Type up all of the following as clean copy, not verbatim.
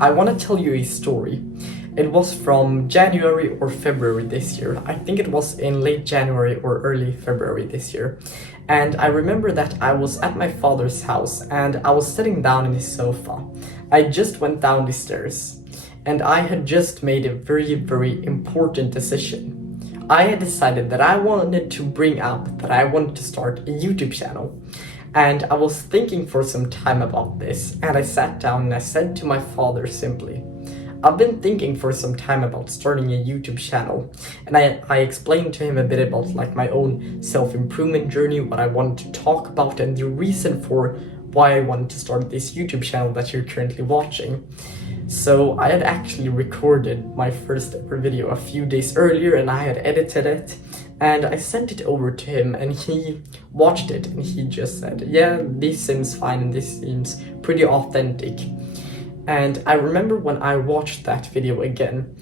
I want to tell you a story. It was from January or February this year. I think it was in late January or early February this year. And I remember that I was at my father's house and I was sitting down in his sofa. I just went down the stairs and I had just made a very, very important decision. I had decided that I wanted to bring up that I wanted to start a YouTube channel. And I was thinking for some time about this, and I sat down and I said to my father simply, I've been thinking for some time about starting a YouTube channel, and I explained to him a bit about like my own self-improvement journey, what I wanted to talk about, and the reason for why I wanted to start this YouTube channel that you're currently watching. So I had actually recorded my first ever video a few days earlier and I had edited it and I sent it over to him and he watched it and he just said, yeah, this seems fine and this seems pretty authentic. And I remember when I watched that video again,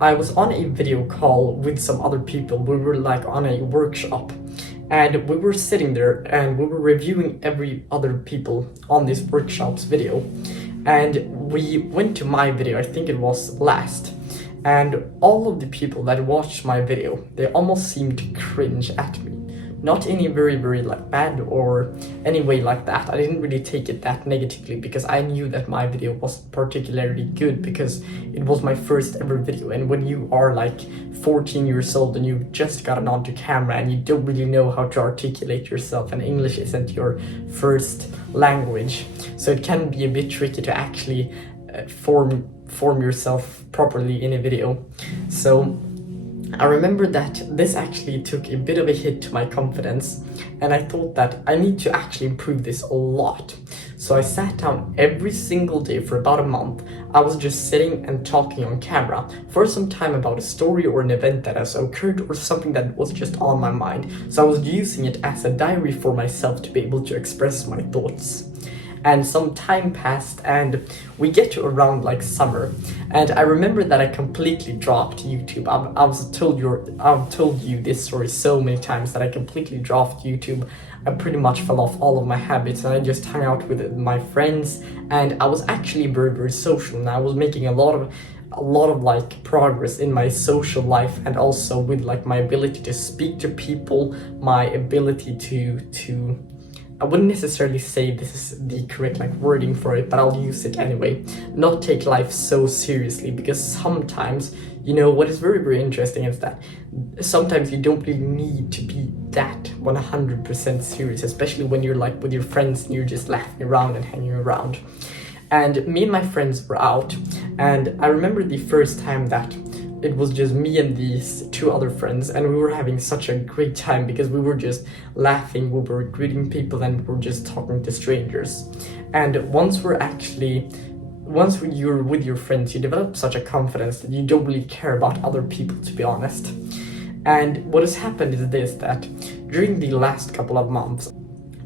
I was on a video call with some other people. We were like on a workshop and we were sitting there and we were reviewing every other people on this workshop's video. And we went to my video, I think it was last, and all of the people that watched my video, they almost seemed to cringe at me. Not in a very, very like bad or any way like that. I didn't really take it that negatively because I knew that my video was particularly good because it was my first ever video. And when you are like 14 years old and you've just gotten onto camera and you don't really know how to articulate yourself and English isn't your first language, so it can be a bit tricky to actually form yourself properly in a video. So I remember that this actually took a bit of a hit to my confidence and I thought that I need to actually improve this a lot. So I sat down every single day for about a month. I was just sitting and talking on camera for some time about a story or an event that has occurred or something that was just on my mind. So I was using it as a diary for myself to be able to express my thoughts. And some time passed and we get to around like summer and I remember that I completely dropped YouTube. I've told you this story so many times that I completely dropped YouTube. I pretty much fell off all of my habits and I just hung out with my friends and I was actually very, very social and I was making a lot of like progress in my social life and also with like my ability to speak to people, my ability to I wouldn't necessarily say this is the correct like wording for it, but I'll use it anyway. Not take life so seriously because sometimes, you know, what is very, very interesting is that sometimes you don't really need to be that 100% serious, especially when you're like with your friends and you're just laughing around and hanging around. And me and my friends were out and I remember the first time that it was just me and these two other friends and we were having such a great time because we were just laughing, we were greeting people and we were just talking to strangers. And once you're with your friends, you develop such a confidence that you don't really care about other people, to be honest. And what has happened is this, that during the last couple of months,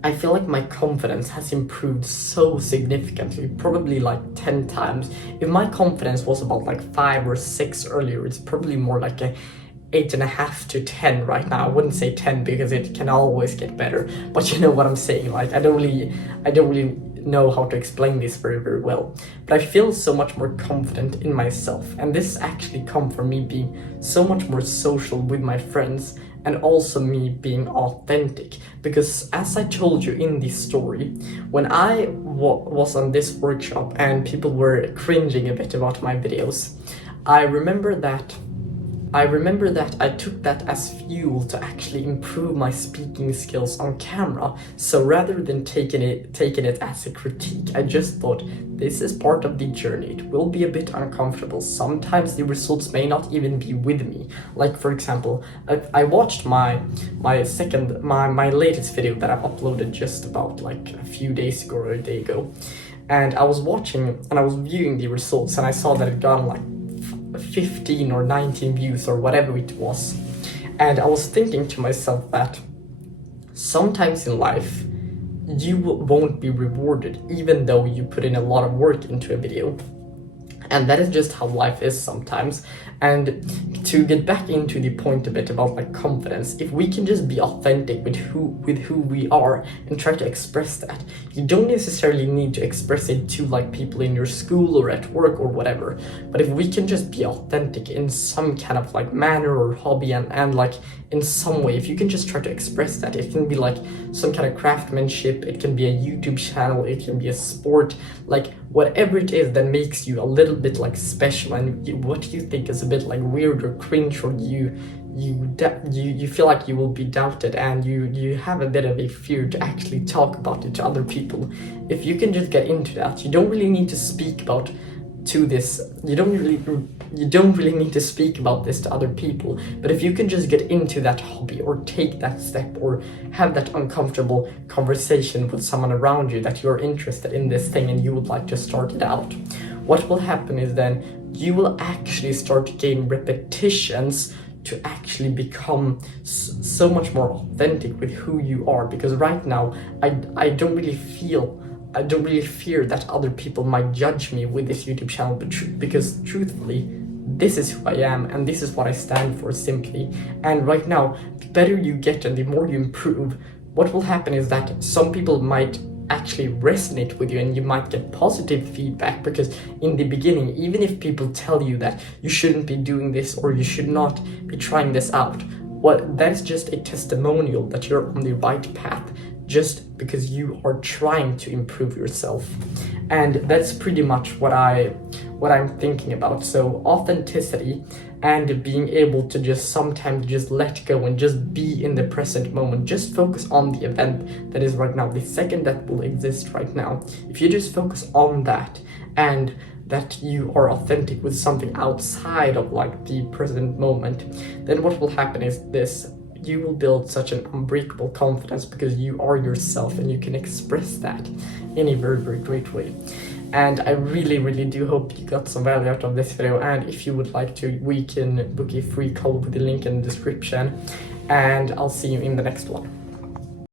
I feel like my confidence has improved so significantly, probably like 10 times. If my confidence was about like 5 or 6 earlier, it's probably more like a 8.5 to 10 right now. I wouldn't say 10 because it can always get better, but you know what I'm saying. Like I don't really know how to explain this very, very well, but I feel so much more confident in myself, and this actually come from me being so much more social with my friends and also me being authentic. Because as I told you in this story, when I was on this workshop and people were cringing a bit about my videos, I remember that I took that as fuel to actually improve my speaking skills on camera. So rather than taking it as a critique, I just thought this is part of the journey. It will be a bit uncomfortable. Sometimes the results may not even be with me. Like for example, I watched my latest video that I've uploaded just about like a few days ago or a day ago. And I was watching and I was viewing the results and I saw that it got like 15 or 19 views or whatever it was. And I was thinking to myself that sometimes in life you won't be rewarded even though you put in a lot of work into a video. And that is just how life is sometimes. And to get back into the point a bit about like confidence, if we can just be authentic with who we are and try to express that, you don't necessarily need to express it to like people in your school or at work or whatever. But if we can just be authentic in some kind of like manner or hobby, and like in some way, if you can just try to express that, it can be like some kind of craftsmanship, it can be a YouTube channel, it can be a sport, like whatever it is that makes you a little bit like special, and what you think is a bit like weird or cringe, or you feel like you will be doubted, and you have a bit of a fear to actually talk about it to other people. If you can just get into that, you don't really need to speak about you don't really need to speak about this to other people. But if you can just get into that hobby, or take that step, or have that uncomfortable conversation with someone around you that you're interested in this thing and you would like to start it out, what will happen is then you will actually start to gain repetitions to actually become so much more authentic with who you are. Because right now I don't really fear that other people might judge me with this YouTube channel, because truthfully, this is who I am and this is what I stand for, simply. And right now, the better you get and the more you improve, what will happen is that some people might actually resonate with you and you might get positive feedback. Because in the beginning, even if people tell you that you shouldn't be doing this or you should not be trying this out, that's just a testimonial that you're on the right path, just because you are trying to improve yourself. And that's pretty much what I'm thinking about. So authenticity and being able to just sometimes just let go and just be in the present moment, just focus on the event that is right now, the second that will exist right now. If you just focus on that, and that you are authentic with something outside of like the present moment, then what will happen is this: you will build such an unbreakable confidence, because you are yourself and you can express that in a very, very great way. And I really, really do hope you got some value out of this video. And if you would like to, we can book a free call with the link in the description. And I'll see you in the next one.